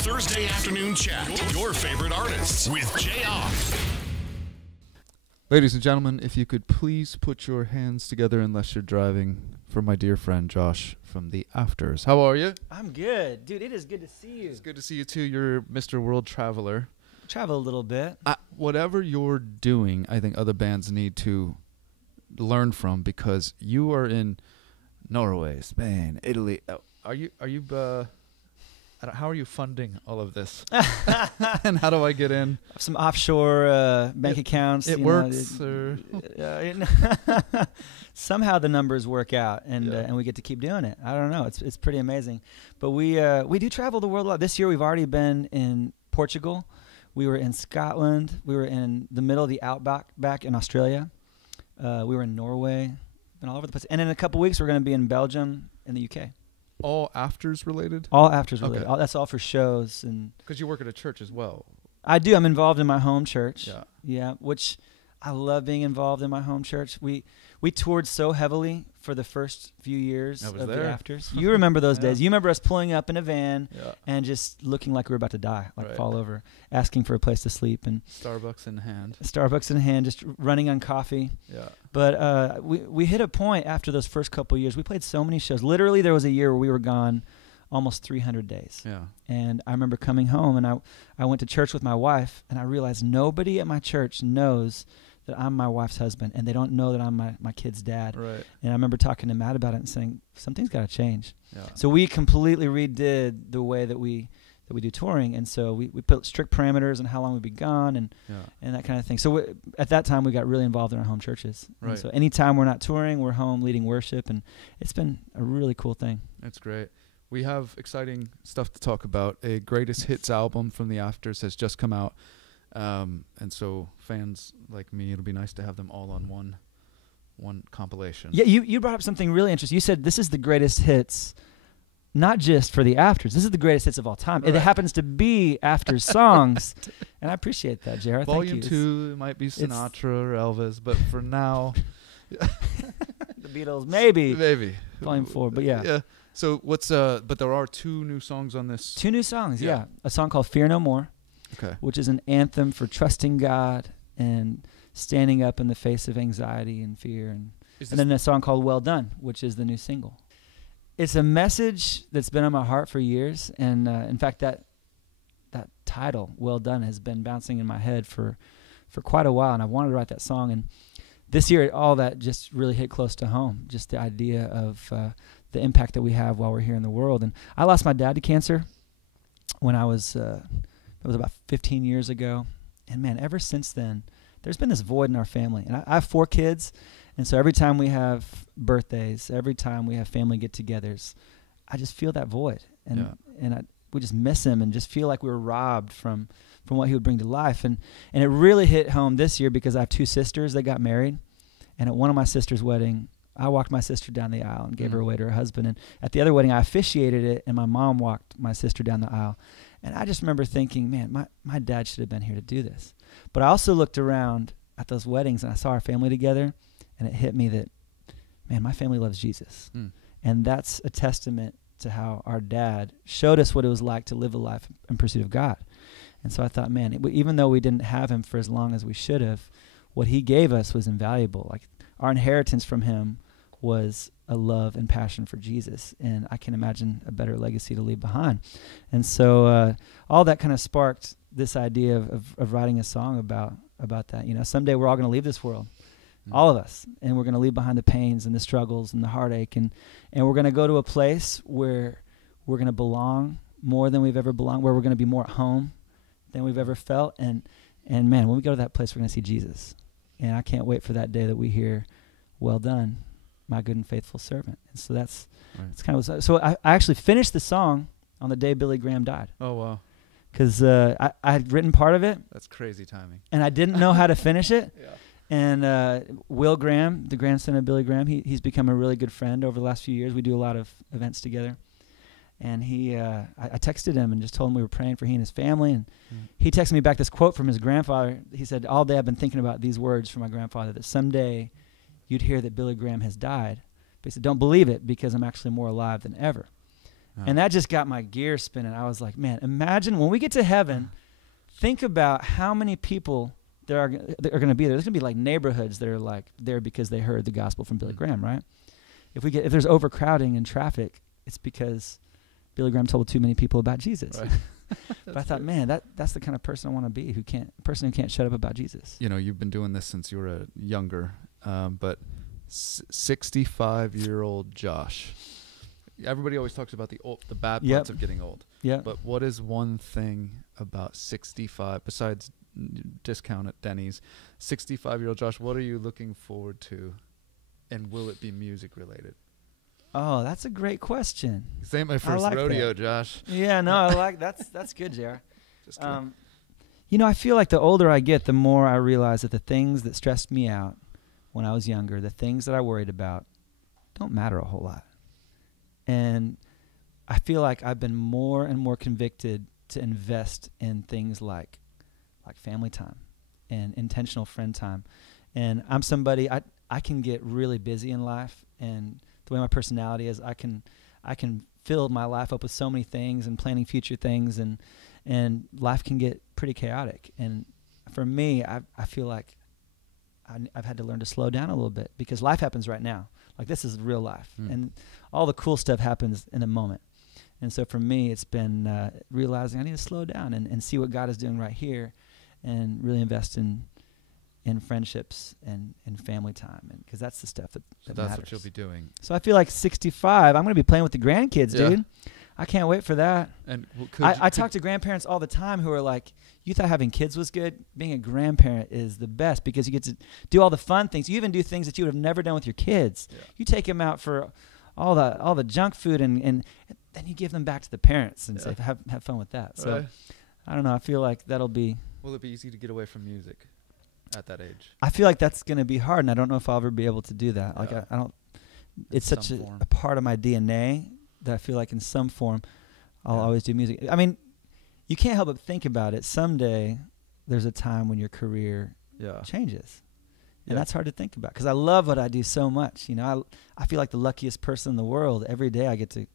Thursday afternoon chat. Your favorite artists with Jayar. Ladies and gentlemen, if you could please put your hands together unless you're driving for my dear friend Josh from the Afters. How are you? I'm good. Dude, it is good to see you. It's good to see you too. You're Mr. World Traveler. Travel a little bit. Whatever you're doing, I think other bands need to learn from, because you are in Norway, Spain, Italy. How are you funding all of this? And how do I get in? Some offshore bank accounts. It works. Somehow the numbers work out, and we get to keep doing it. I don't know. It's pretty amazing. But we do travel the world a lot. This year we've already been in Portugal. We were in Scotland. We were in the middle of the outback back in Australia. We were in Norway. Been all over the place. And in a couple weeks we're going to be in Belgium and the UK. All Afters related? All Afters related. Okay. That's all for shows. And because you work at a church as well. I do. I'm involved in my home church. Yeah. Which I love being involved in my home church. We toured so heavily for the first few years of the Afters. You remember those days. You remember us pulling up in a van and just looking like we were about to die, fall over, asking for a place to sleep. And Starbucks in hand, just running on coffee. Yeah. But we hit a point after those first couple of years. We played so many shows. Literally, there was a year where we were gone almost 300 days. Yeah. And I remember coming home, and I went to church with my wife, and I realized nobody at my church knows that I'm my wife's husband, and they don't know that I'm my kid's dad. Right. And I remember talking to Matt about it and saying, something's got to change. Yeah. So we completely redid the way that we do touring, and so we put strict parameters on how long we'd be gone and that kind of thing. So at that time, we got really involved in our home churches. Right. And so anytime we're not touring, we're home leading worship, and it's been a really cool thing. That's great. We have exciting stuff to talk about. A greatest hits album from the Afters has just come out. And so fans like me, it'll be nice to have them all on one compilation. Yeah, you brought up something really interesting. You said this is the greatest hits, not just for the Afters. This is the greatest hits of all time. Right. It happens to be Afters songs, and I appreciate that, Jayar. Volume 2 might be Sinatra or Elvis, but for now, the Beatles, maybe. Volume 4, but yeah. Yeah. So but there are 2 new songs on this. 2 new songs, yeah. A song called Fear No More. Okay. Which is an anthem for trusting God and standing up in the face of anxiety and fear. And then a song called Well Done, which is the new single. It's a message that's been on my heart for years. And in fact, that title, Well Done, has been bouncing in my head for quite a while. And I wanted to write that song. And this year, all that just really hit close to home. Just the idea of the impact that we have while we're here in the world. And I lost my dad to cancer when I was... It was about 15 years ago. And, man, ever since then, there's been this void in our family. And I have 4 kids, and so every time we have birthdays, every time we have family get-togethers, I just feel that void. And we just miss him and just feel like we were robbed from what he would bring to life. And it really hit home this year because I have 2 sisters that got married. And at one of my sister's wedding, I walked my sister down the aisle and gave her away to her husband. And at the other wedding, I officiated it, and my mom walked my sister down the aisle. And I just remember thinking, man, my dad should have been here to do this. But I also looked around at those weddings, and I saw our family together, and it hit me that, man, my family loves Jesus. And that's a testament to how our dad showed us what it was like to live a life in pursuit of God. And so I thought, man, even though we didn't have him for as long as we should have, what he gave us was invaluable. Like, our inheritance from him was a love and passion for Jesus, and I can imagine a better legacy to leave behind. And so all that kind of sparked this idea of writing a song about that. You know, someday we're all going to leave this world, all of us, and we're going to leave behind the pains and the struggles and the heartache, and we're going to go to a place where we're going to belong more than we've ever belonged, where we're going to be more at home than we've ever felt. And man, when we go to that place, we're going to see Jesus. And I can't wait for that day that we hear, "Well done, my good and faithful servant." And so that's kind of, so I actually finished the song on the day Billy Graham died. Oh, wow. Because I had written part of it. That's crazy timing. And I didn't know how to finish it. Yeah. And Will Graham, the grandson of Billy Graham, he's become a really good friend over the last few years. We do a lot of events together. And I texted him and just told him we were praying for he and his family. And he texted me back this quote from his grandfather. He said, "All day I've been thinking about these words from my grandfather, that someday you'd hear that Billy Graham has died." But he said, "Don't believe it, because I'm actually more alive than ever." And that just got my gears spinning. I was like, man, imagine when we get to heaven, think about how many people there are going to be there. There's going to be like neighborhoods that are like there because they heard the gospel from Billy Graham, right? If there's overcrowding in traffic, it's because Billy Graham told too many people about Jesus. Right. But I thought, man, that's the kind of person I want to be, a person who can't shut up about Jesus. You know, you've been doing this since you were younger, but 65-year-old Josh. Everybody always talks about the bad parts of getting old. Yeah. But what is one thing about 65, besides discount at Denny's, 65-year-old Josh, what are you looking forward to, and will it be music related? Oh, that's a great question. This ain't my first rodeo, Josh. Yeah, no, I like that's good, Jayar. You know, I feel like the older I get, the more I realize that the things that stressed me out when I was younger, the things that I worried about, don't matter a whole lot. And I feel like I've been more and more convicted to invest in things like family time and intentional friend time. And I'm somebody, I can get really busy in life, and the way my personality is, I can fill my life up with so many things and planning future things, and life can get pretty chaotic. And for me, I feel like I've had to learn to slow down a little bit, because life happens right now. Like, this is real life, and all the cool stuff happens in a moment. And so for me, it's been realizing I need to slow down and see what God is doing right here, and really invest in friendships and family time, and because that's the stuff that that's matters. what you'll be doing. So I feel like 65, I'm going to be playing with the grandkids, dude. I can't wait for that. And I talk to grandparents all the time who are like, you thought having kids was good? Being a grandparent is the best, because you get to do all the fun things. You even do things that you would have never done with your kids. Yeah. You take them out for all the junk food, and then you give them back to the parents and say, have fun with that. So I don't know. I feel like that'll be. Will it be easy to get away from music at that age? I feel like that's going to be hard, and I don't know if I'll ever be able to do that. Like I don't. It's such a part of my DNA that I feel like in some form I'll always do music. I mean, you can't help but think about it. Someday there's a time when your career changes. And that's hard to think about, because I love what I do so much. You know, I feel like the luckiest person in the world. Every day I get to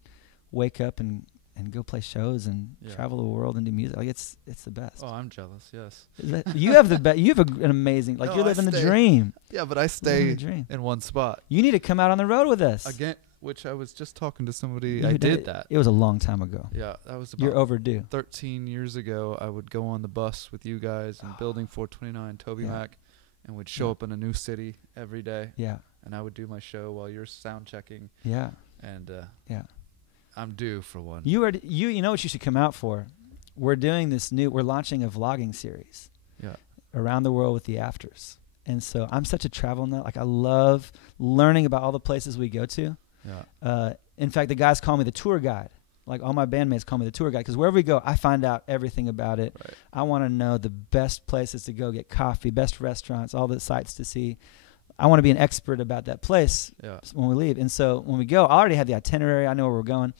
wake up and go play shows and travel the world and do music. Like, it's the best. Oh, I'm jealous. Yes. You have the best. You have an amazing. Like, you're living the dream. Yeah, but I stay in one spot. You need to come out on the road with us again. Which I was just talking to somebody. I did that. It was a long time ago. Yeah, that was about. You're overdue. 13 years ago, I would go on the bus with you guys in Building 429, Toby Mac, and would show up in a new city every day. Yeah. And I would do my show while you're sound checking. Yeah. And I'm due for one. You know what you should come out for? We're launching a vlogging series. Yeah. Around the world with the Afters. And so I'm such a travel nut. Like, I love learning about all the places we go to. Yeah. In fact, the guys call me the tour guide. Like, all my bandmates call me the tour guide, because wherever we go, I find out everything about it. Right. I want to know the best places to go get coffee, best restaurants, all the sights to see. I want to be an expert about that place when we leave. And so when we go, I already have the itinerary. I know where we're going.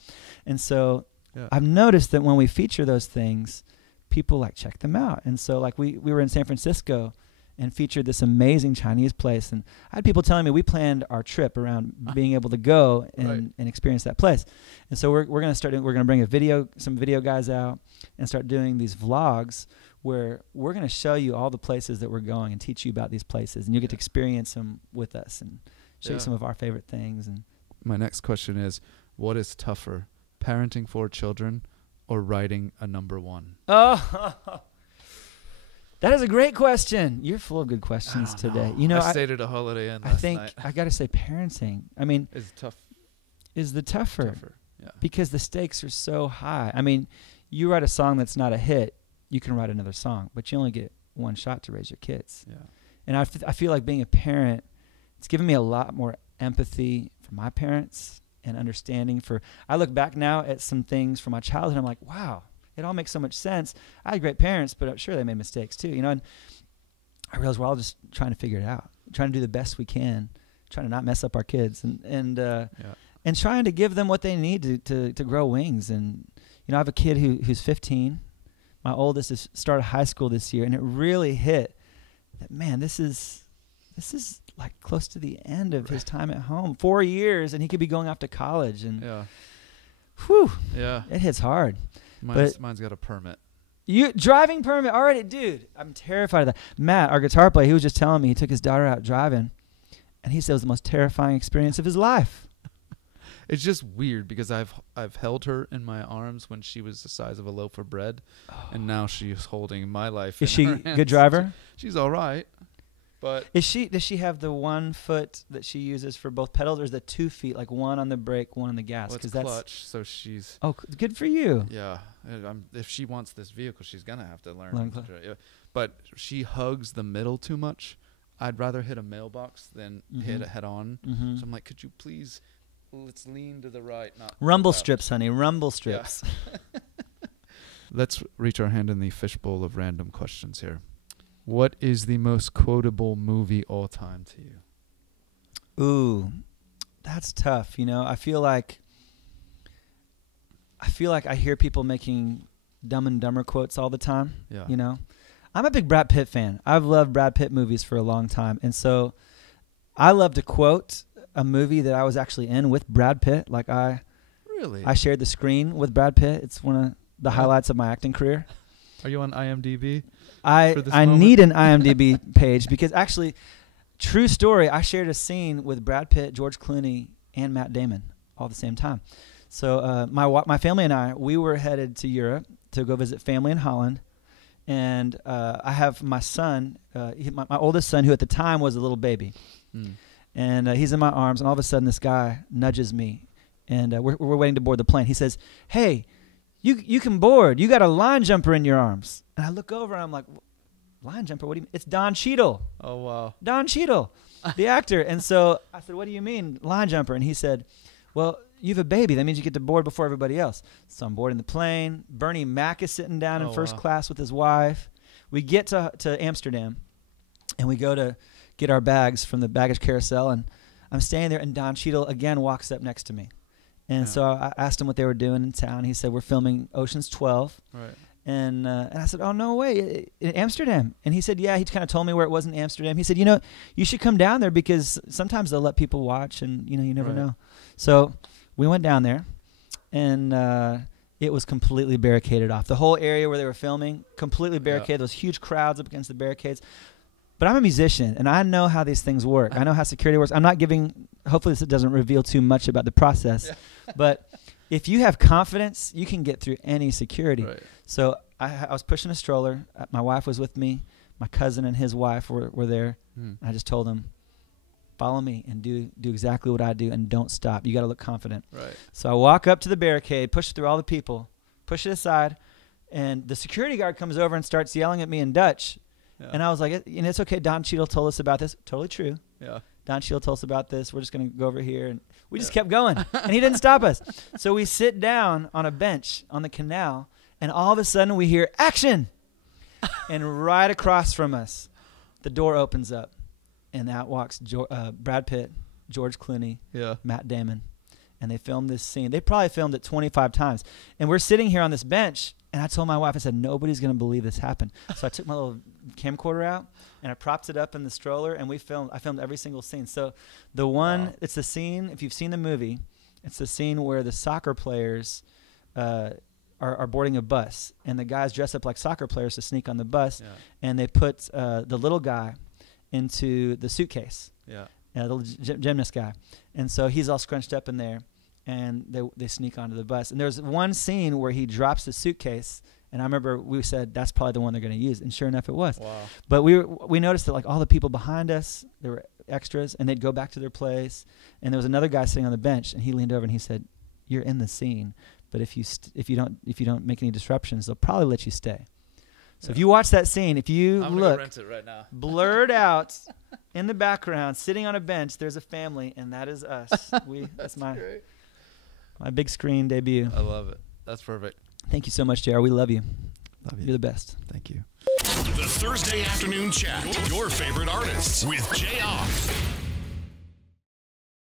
And so I've noticed that when we feature those things, people like check them out. And so like we were in San Francisco and featured this amazing Chinese place. And I had people telling me we planned our trip around being able to go and experience that place. And so we're going to bring some video guys out and start doing these vlogs where we're going to show you all the places that we're going and teach you about these places. And you get to experience them with us and show you some of our favorite things. And my next question is, what is tougher, parenting 4 children or writing a number 1? Oh, that is a great question. You're full of good questions today. You know, I stayed at a Holiday Inn last night. I got to say, parenting, I mean, is the tougher. Yeah. Because the stakes are so high. I mean, you write a song that's not a hit, you can write another song, but you only get one shot to raise your kids. Yeah. And I feel like being a parent, it's given me a lot more empathy for my parents and understanding I look back now at some things from my childhood, I'm like, wow, it all makes so much sense. I had great parents, but I'm sure they made mistakes too, you know, and I realized we're all just trying to figure it out, trying to do the best we can, trying to not mess up our kids and trying to give them what they need to grow wings. And, you know, I have a kid who's 15. My oldest has started high school this year, and it really hit that, man, this is like close to the end of his time at home. 4 years, and he could be going off to college. And Whew, Yeah. it hits hard. Mine's got a permit. You driving permit already, dude. I'm terrified of that. Matt, our guitar player, he was just telling me he took his daughter out driving, and he said it was the most terrifying experience of his life. It's just weird because I've held her in my arms when she was the size of a loaf of bread, and now she's holding my life. Is she in a her hands. good driver? She's all right, but Does she have the one foot that she uses for both pedals, or is the 2 feet, like one on the brake, one on the gas? well, it's clutch, so she's Good for you. yeah. If she wants this vehicle, she's gonna have to learn. Clutch. Yeah. But she hugs the middle too much. I'd rather hit a mailbox than hit it head on. Mm-hmm. So I'm like, could you please? Let's lean to the right, not Rumble left. strips, honey. Rumble strips. Yeah. Let's reach our hand in the fishbowl of random questions here. What is the most quotable movie all time to you? Ooh, that's tough. You know, I feel like I hear people making Dumb and Dumber quotes all the time. Yeah. You know, I'm a big Brad Pitt fan. I've loved Brad Pitt movies for a long time, and so I love to quote a movie that I was actually in with Brad Pitt. Like I shared the screen with Brad Pitt. It's one of the highlights of my acting career. Are you on IMDb? I need an IMDb page because actually, true story, I shared a scene with Brad Pitt, George Clooney, and Matt Damon all at the same time. So my family and I, we were headed to Europe to go visit family in Holland. And I have my son, my oldest son, who at the time was a little baby. And he's in my arms, and all of a sudden this guy nudges me. And we're waiting to board the plane. He says, "Hey, you can board. You got a line jumper in your arms." And I look over, and I'm like, "Line jumper? What do you mean?" It's Don Cheadle. Oh, wow. Don Cheadle, the actor. And so I said, "What do you mean, line jumper?" And he said, "Well, you have a baby. That means you get to board before everybody else." So I'm boarding the plane. Bernie Mac is sitting down in first class with his wife. We get to Amsterdam, and we go to get our bags from the baggage carousel. And I'm standing there, and Don Cheadle again walks up next to me. And so I asked him what they were doing in town. He said, "We're filming Ocean's 12. Right. And I said, "Oh, no way, in Amsterdam." And he said, "Yeah." He kind of told me where it was in Amsterdam. He said, "You know, you should come down there because sometimes they'll let people watch, and you never know." So we went down there, and it was completely barricaded off. The whole area where they were filming, completely barricaded. Those huge crowds up against the barricades. But I'm a musician, and I know how these things work. I know how security works. I'm not giving – hopefully this doesn't reveal too much about the process. Yeah. But if you have confidence, you can get through any security. Right. So I was pushing a stroller. My wife was with me. My cousin and his wife were there. And I just told them, "Follow me and do exactly what I do, and don't stop. You got to look confident." Right. So I walk up to the barricade, push through all the people, push it aside, and the security guard comes over and starts yelling at me in Dutch. Yeah. And I was like, "It's okay. Don Cheadle told us about this." Totally true. Yeah. Don Cheadle told us about this. We're just going to go over here. And we just kept going. And he didn't stop us. So we sit down on a bench on the canal, and all of a sudden we hear action. And right across from us, the door opens up. And out walks Brad Pitt, George Clooney, Matt Damon. And they filmed this scene. They probably filmed it 25 times. And we're sitting here on this bench, and I told my wife, I said, "Nobody's going to believe this happened." So I took my little camcorder out, and I propped it up in the stroller, and I filmed every single scene. So the one, it's the scene, if you've seen the movie, it's the scene where the soccer players are boarding a bus, and the guys dress up like soccer players to sneak on the bus, and they put the little guy into the suitcase. Yeah. The gymnast guy. And so he's all scrunched up in there, and they sneak onto the bus. And there's one scene where he drops the suitcase, and I remember we said, "That's probably the one they're going to use." And sure enough, it was. Wow. But we noticed that like all the people behind us, there were extras, and they'd go back to their place. And there was another guy sitting on the bench, and he leaned over and he said, "You're in the scene, but if you don't make any disruptions, they'll probably let you stay." So if you watch that scene, if you I'm look, rent it right now. blurred out in the background, sitting on a bench, there's a family, and that is us. That's my big screen debut. I love it. That's perfect. Thank you so much, Jayar. We love you. Love you. You're the best. Thank you. The Thursday Afternoon Chat. Your favorite artists with Jayar.